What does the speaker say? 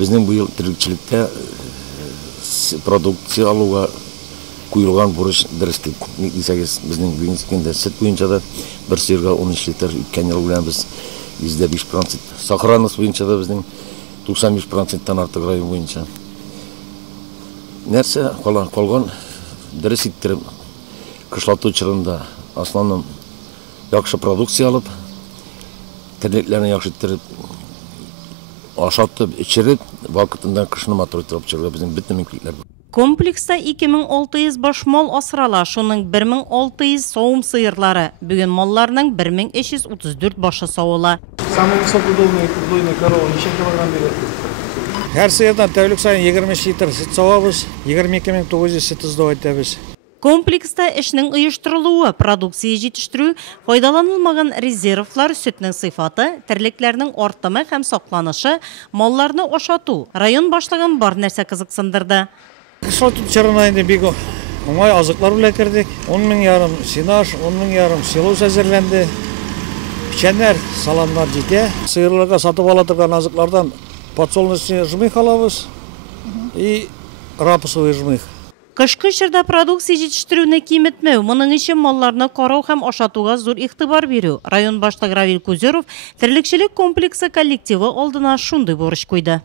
Біздің бұйыл тірілікшілікте продукция алуға құйылған бұрыш дұрыстық. Біздің бүйінскенде сүт бойынша да бір сиырға 13 литр, өткен ел білен біз %5%. Сахараныз бойынша да біздің 95%-тан артық район бойынша. Нәрсе қолған дұрыс иттіріп, қышлату чырында основном яқшы продукция алып, тірліклерін яқшы иттіріп, ашатып, içirip, vakıtından kışını matır ettirip çıkıyor bizim bütün mümkünler. Комплекста 2600 баш мал асырала, шуның 1600 сауым сыйырлары. Бүгін малларының 1534 башы сауыла. Самый высокодойный корова неше килограмм береді? Әр сыйырдан тәулік сайын 20 литр сүт сауабыз, 22.900 сүт іздауайтабыз. Комплекста ішнің ұйыштырылуы, продукция жетіштіру, файдаланылмаған резервлар сүтнің сыйфаты, тірліклерінің ортымы һәм сақланышы, малларны ошату, район башлаған бар нәрсе қызықсындырды. Қышлату чарынайында бегі оңай азықлар біле кірдік. 10.000 синаш, 10.000 силос әзірленді. Печенер, саламдар жете. Сыйырларға сатып алатырған азықлардан подсолнечный жмых алабыз и рапсовый жмых. Кышкы шырда продукция жетіштіруіне кеметмеу, мұның ішін малларны қарау һәм ашатуға зор иқтибар беру. Район баштығы Равил Кузеров тірлікшілік комплексы коллективі алдына шундай борыш қойды.